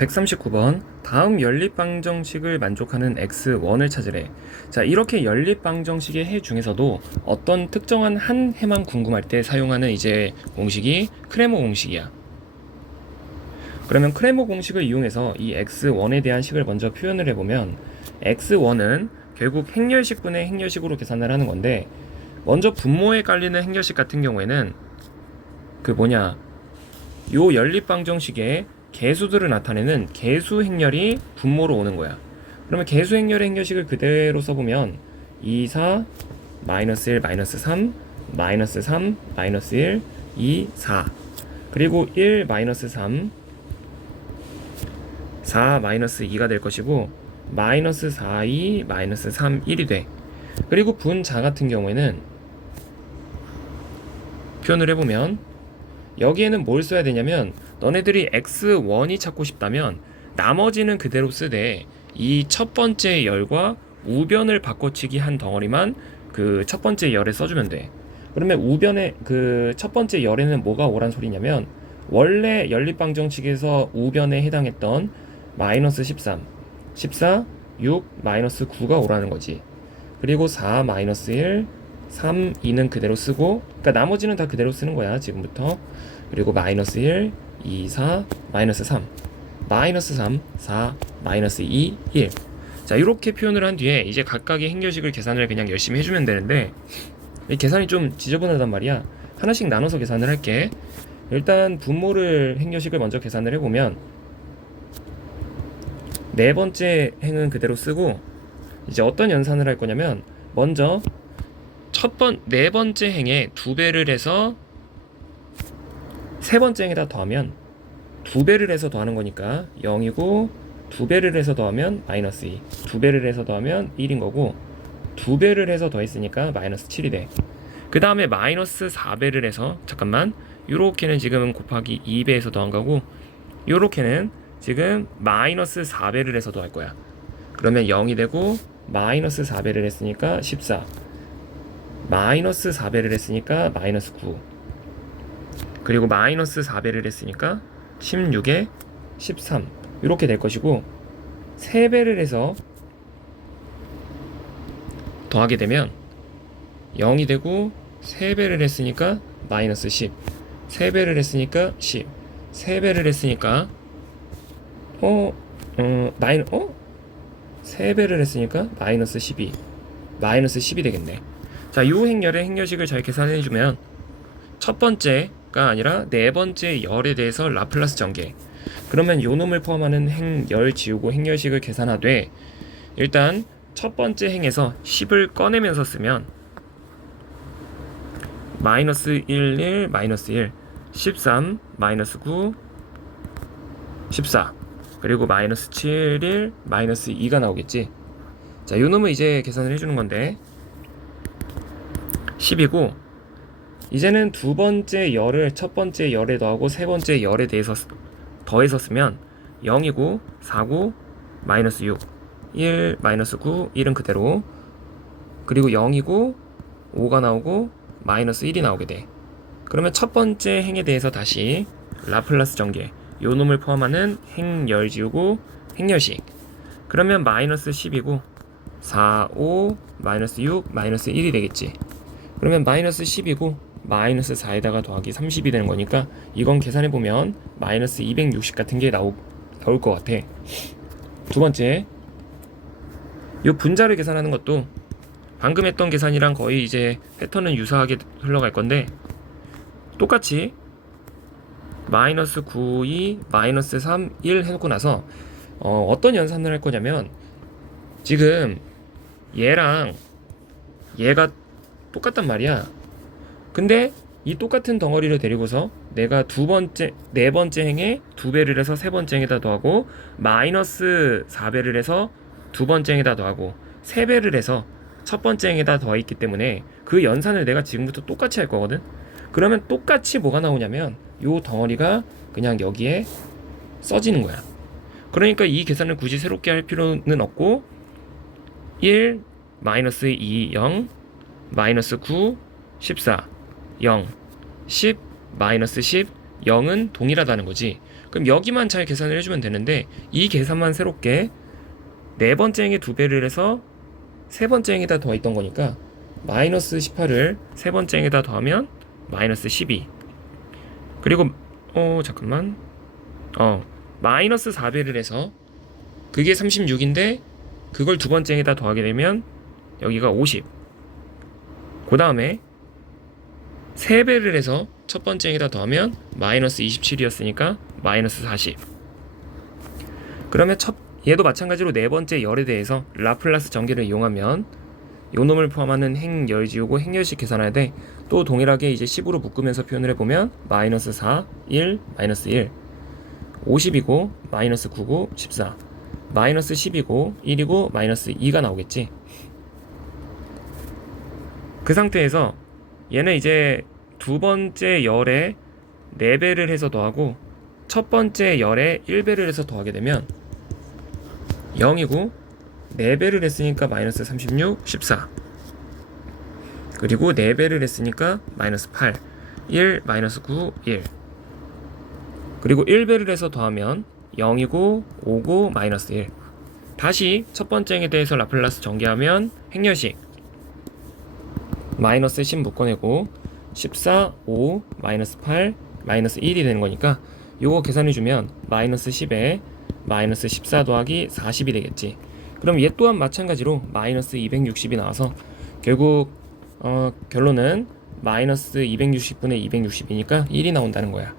139번 다음 연립방정식을 만족하는 x1을 찾으래. 자, 이렇게 연립방정식의 해 중에서도 어떤 특정한 한 해만 궁금할 때 사용하는 이제 공식이 크레모 공식이야. 그러면 크레모 공식을 이용해서 이 x1에 대한 식을 먼저 표현을 해보면 x1은 결국 행렬식분의 행렬식으로 계산을 하는 건데, 먼저 분모에 깔리는 행렬식 같은 경우에는 요 연립방정식의 개수들을 나타내는 개수 행렬이 분모로 오는 거야. 그러면 개수 행렬의 행렬식을 그대로 써보면 2, 4, 마이너스 1, 마이너스 3, 마이너스 3, 마이너스 1, 2, 4 그리고 1, 마이너스 3, 4, 마이너스 2가 될 것이고 마이너스 4, 2, 마이너스 3, 1이 돼. 그리고 분자 같은 경우에는 표현을 해보면 여기에는 뭘 써야 되냐면, 너네들이 x1이 찾고 싶다면 나머지는 그대로 쓰되 이 첫 번째 열과 우변을 바꿔치기 한 덩어리만 그 첫 번째 열에 써주면 돼. 그러면 우변의 그 첫 번째 열에는 뭐가 오란 소리냐면, 원래 연립방정식에서 우변에 해당했던 마이너스 13, 14, 6, 마이너스 9가 오라는 거지. 그리고 4, 마이너스 1, 3, 2는 그대로 쓰고, 그러니까 나머지는 다 그대로 쓰는 거야 지금부터. 그리고 마이너스 1, 2, 4, 마이너스 3, 마이너스 3, 4, 마이너스 2, 1. 자, 이렇게 표현을 한 뒤에 이제 각각의 행렬식을 계산을 그냥 열심히 해주면 되는데, 이 계산이 좀 지저분하단 말이야. 하나씩 나눠서 계산을 할게. 일단 분모를 행렬식을 먼저 계산을 해보면 네 번째 행은 그대로 쓰고, 이제 어떤 연산을 할 거냐면, 먼저 네 번째 행에 2배를 해서 세 번째 행에다 더하면 2배를 해서 더하는 거니까 0이고, 2배를 해서 더하면 마이너스 2, 2배를 해서 더하면 1인 거고, 2배를 해서 더했으니까 마이너스 7이 돼. 그 다음에 마이너스 4배를 해서, 잠깐만, 요렇게는 지금 곱하기 2배에서 더한 거고, 요렇게는 지금 마이너스 4배를 해서 더할 거야. 그러면 0이 되고, 마이너스 4배를 했으니까 14, 마이너스 4배를 했으니까 마이너스 9, 그리고 마이너스 4배를 했으니까 16에 13 이렇게 될 것이고, 3배를 해서 더하게 되면 0이 되고, 3배를 했으니까 마이너스 10, 3배를 했으니까 10, 3배를 했으니까 3배를 했으니까 마이너스 12, 마이너스 10이 되겠네. 자, 요 행렬의 행렬식을 잘 계산해주면 첫 번째가 아니라 네 번째 열에 대해서 라플라스 전개. 그러면 요 놈을 포함하는 행열 지우고 행렬식을 계산하되, 일단 첫 번째 행에서 10을 꺼내면서 쓰면 마이너스 1, 1, 마이너스 1, 13, 마이너스 9, 14, 그리고 마이너스 7, 1, 마이너스 2가 나오겠지. 자, 요 놈을 이제 계산을 해주는 건데, 10이고, 이제는 두 번째 열을 첫 번째 열에 더하고 세 번째 열에 대해서 더해서 쓰면 0이고, 4, 9, 마이너스 6, 1, 마이너스 9, 1은 그대로, 그리고 0이고 5가 나오고 마이너스 1이 나오게 돼. 그러면 첫 번째 행에 대해서 다시 라플라스 전개, 요 놈을 포함하는 행열 지우고 행열식. 그러면 마이너스 10이고 4, 5, 마이너스 6, 마이너스 1이 되겠지. 그러면 마이너스 10이고 마이너스 4에다가 더하기 30이 되는 거니까, 이건 계산해보면 마이너스 260 같은 게 나올 것 같아. 두 번째, 요 분자를 계산하는 것도 방금 했던 계산이랑 거의 이제 패턴은 유사하게 흘러갈 건데, 똑같이 마이너스 9, 2, 마이너스 3, 1 해놓고 나서 어떤 연산을 할 거냐면, 지금 얘랑 얘가 똑같단 말이야. 근데 이 똑같은 덩어리를 데리고서 내가 네 번째 행에 2배를 해서 세 번째 행에다 더하고, 마이너스 4배를 해서 두 번째 행에다 더하고, 3배를 해서 첫 번째 행에다 더했기 때문에 그 연산을 내가 지금부터 똑같이 할 거거든. 그러면 똑같이 뭐가 나오냐면, 요 덩어리가 그냥 여기에 써지는 거야. 그러니까 이 계산을 굳이 새롭게 할 필요는 없고, 1, 마이너스 2, 0, 마이너스 9, 14, 0, 10, 마이너스 10, 0은 동일하다는 거지. 그럼 여기만 잘 계산을 해주면 되는데 이 계산만 새롭게 네 번째 행에 2배를 해서 세 번째 행에다 더했던 거니까 마이너스 18을 세 번째 행에다 더하면 마이너스 12. 그리고 잠깐만 마이너스 4배를 해서 그게 36인데 그걸 두 번째 행에다 더하게 되면 여기가 50. 그 다음에 3배를 해서 첫 번째 행에다 더하면 마이너스 27이었으니까 마이너스 40. 그러면 얘도 마찬가지로 네 번째 열에 대해서 라플라스 전개를 이용하면 요 놈을 포함하는 행열 지우고 행열식 계산해야 돼. 또 동일하게 이제 10으로 묶으면서 표현을 해보면 마이너스 4, 1, 마이너스 1 50이고 마이너스 9고 14 마이너스 10이고 1이고 마이너스 2가 나오겠지. 그 상태에서 얘는 이제 두 번째 열에 4배를 해서 더하고 첫 번째 열에 1배를 해서 더하게 되면 0이고 4배를 했으니까 마이너스 36, 14 그리고 4배를 했으니까 마이너스 8, 1, 마이너스 9, 1 그리고 1배를 해서 더하면 0이고 5고 마이너스 1. 다시 첫 번째 행에 대해서 라플라스 전개하면 행렬식 마이너스 10 묶어내고 14, 5, 마이너스 8, 마이너스 1이 되는 거니까 요거 계산해주면 마이너스 10에 마이너스 14 더하기 40이 되겠지. 그럼 얘 또한 마찬가지로 마이너스 260이 나와서 결국 결론은 마이너스 260분의 260이니까 1이 나온다는 거야.